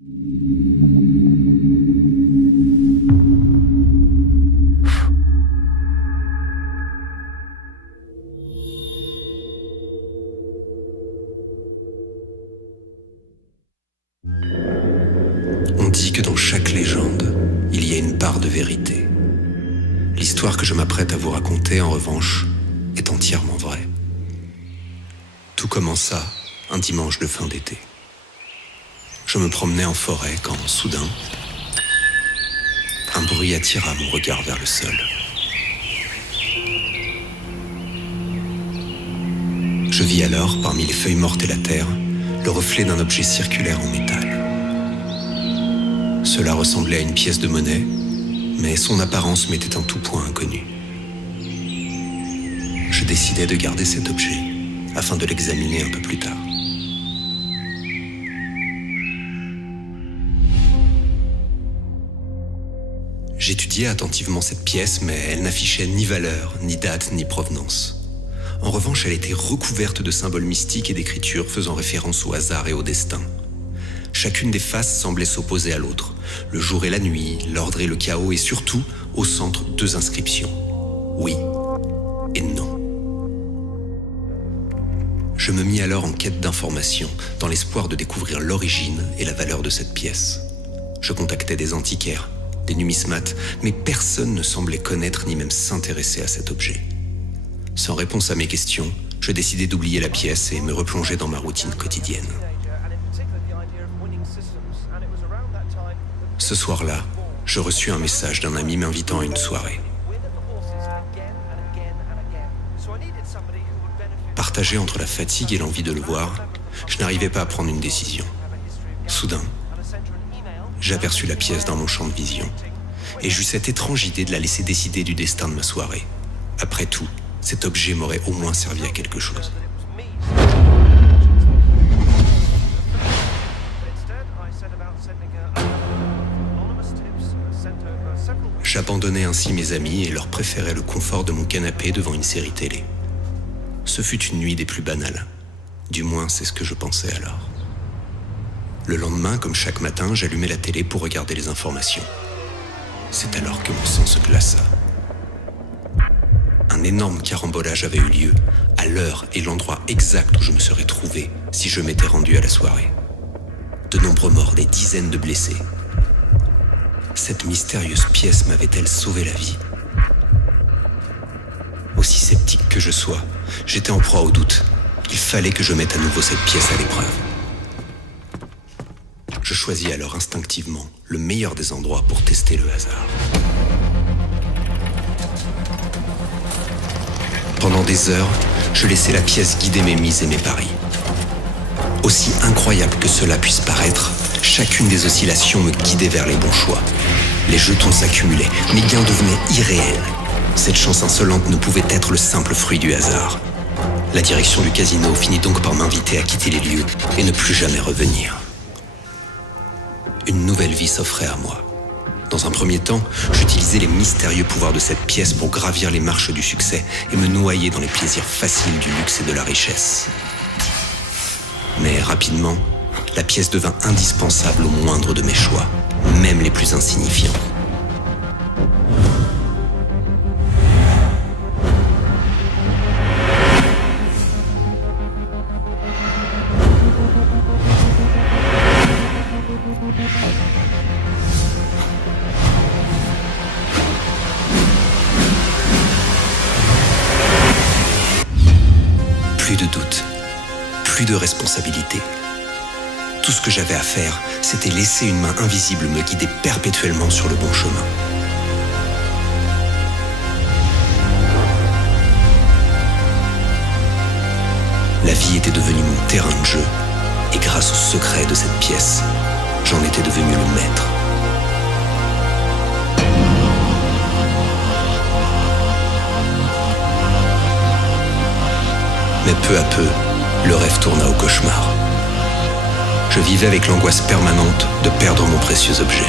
On dit que dans chaque légende, il y a une part de vérité. L'histoire que je m'apprête à vous raconter, en revanche, est entièrement vraie. Tout commença un dimanche de fin d'été. Je me promenais en forêt quand, soudain, un bruit attira mon regard vers le sol. Je vis alors, parmi les feuilles mortes et la terre, le reflet d'un objet circulaire en métal. Cela ressemblait à une pièce de monnaie, mais son apparence m'était en tout point inconnue. Je décidai de garder cet objet, afin de l'examiner un peu plus tard. J'étudiais attentivement cette pièce, mais elle n'affichait ni valeur, ni date, ni provenance. En revanche, elle était recouverte de symboles mystiques et d'écritures faisant référence au hasard et au destin. Chacune des faces semblait s'opposer à l'autre. Le jour et la nuit, l'ordre et le chaos, et surtout, au centre, 2 inscriptions. Oui et non. Je me mis alors en quête d'informations, dans l'espoir de découvrir l'origine et la valeur de cette pièce. Je contactais des antiquaires, des numismates, mais personne ne semblait connaître ni même s'intéresser à cet objet. Sans réponse à mes questions, je décidai d'oublier la pièce et me replonger dans ma routine quotidienne. Ce soir-là, je reçus un message d'un ami m'invitant à une soirée. Partagé entre la fatigue et l'envie de le voir, je n'arrivais pas à prendre une décision. Soudain, j'aperçus la pièce dans mon champ de vision, et j'eus cette étrange idée de la laisser décider du destin de ma soirée. Après tout, cet objet m'aurait au moins servi à quelque chose. J'abandonnai ainsi mes amis et leur préférais le confort de mon canapé devant une série télé. Ce fut une nuit des plus banales. Du moins, c'est ce que je pensais alors. Le lendemain, comme chaque matin, j'allumai la télé pour regarder les informations. C'est alors que mon sang se glaça. Un énorme carambolage avait eu lieu, à l'heure et l'endroit exact où je me serais trouvé si je m'étais rendu à la soirée. De nombreux morts, des dizaines de blessés. Cette mystérieuse pièce m'avait-elle sauvé la vie ? Aussi sceptique que je sois, j'étais en proie au doute. Il fallait que je mette à nouveau cette pièce à l'épreuve. Je choisis alors instinctivement le meilleur des endroits pour tester le hasard. Pendant des heures, je laissais la pièce guider mes mises et mes paris. Aussi incroyable que cela puisse paraître, chacune des oscillations me guidait vers les bons choix. Les jetons s'accumulaient, mes gains devenaient irréels. Cette chance insolente ne pouvait être le simple fruit du hasard. La direction du casino finit donc par m'inviter à quitter les lieux et ne plus jamais revenir. Une nouvelle vie s'offrait à moi. Dans un premier temps, j'utilisais les mystérieux pouvoirs de cette pièce pour gravir les marches du succès et me noyer dans les plaisirs faciles du luxe et de la richesse. Mais rapidement, la pièce devint indispensable au moindre de mes choix, même les plus insignifiants. Plus de doute, plus de responsabilité. Tout ce que j'avais à faire, c'était laisser une main invisible me guider perpétuellement sur le bon chemin. La vie était devenue mon terrain de jeu, et grâce au secret de cette pièce, j'en étais devenu le maître. Mais peu à peu, le rêve tourna au cauchemar. Je vivais avec l'angoisse permanente de perdre mon précieux objet.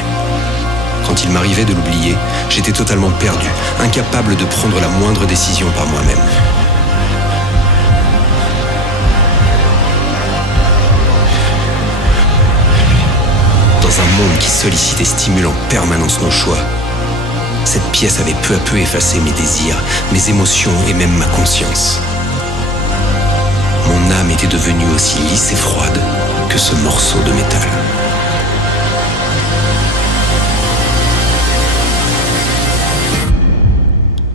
Quand il m'arrivait de l'oublier, j'étais totalement perdu, incapable de prendre la moindre décision par moi-même. Dans dans un monde qui sollicite et stimule en permanence nos choix. Cette pièce avait peu à peu effacé mes désirs, mes émotions et même ma conscience. Mon âme était devenue aussi lisse et froide que ce morceau de métal.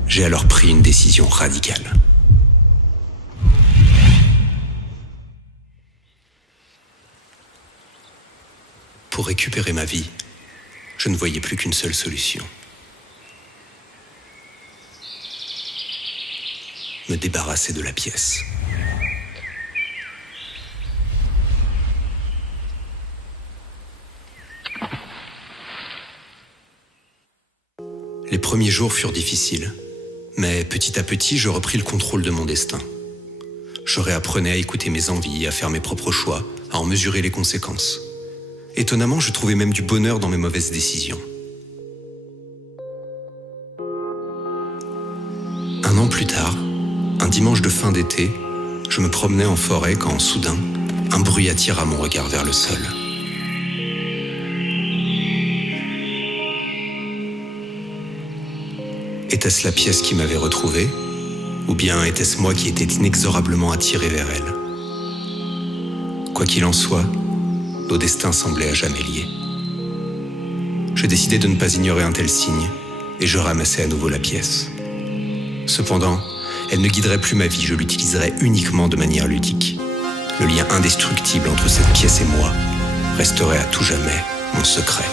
J'ai alors pris une décision radicale. Pour récupérer ma vie, je ne voyais plus qu'une seule solution. Me débarrasser de la pièce. Les premiers jours furent difficiles, mais petit à petit, je repris le contrôle de mon destin. Je réapprenais à écouter mes envies, à faire mes propres choix, à en mesurer les conséquences. Étonnamment, je trouvais même du bonheur dans mes mauvaises décisions. Un an plus tard, un dimanche de fin d'été, je me promenais en forêt quand, soudain, un bruit attira mon regard vers le sol. Était-ce la pièce qui m'avait retrouvé, ou bien était-ce moi qui étais inexorablement attiré vers elle? Quoi qu'il en soit, nos destins semblaient à jamais liés. Je décidai de ne pas ignorer un tel signe, et je ramassai à nouveau la pièce. Cependant, elle ne guiderait plus ma vie, je l'utiliserais uniquement de manière ludique. Le lien indestructible entre cette pièce et moi resterait à tout jamais mon secret.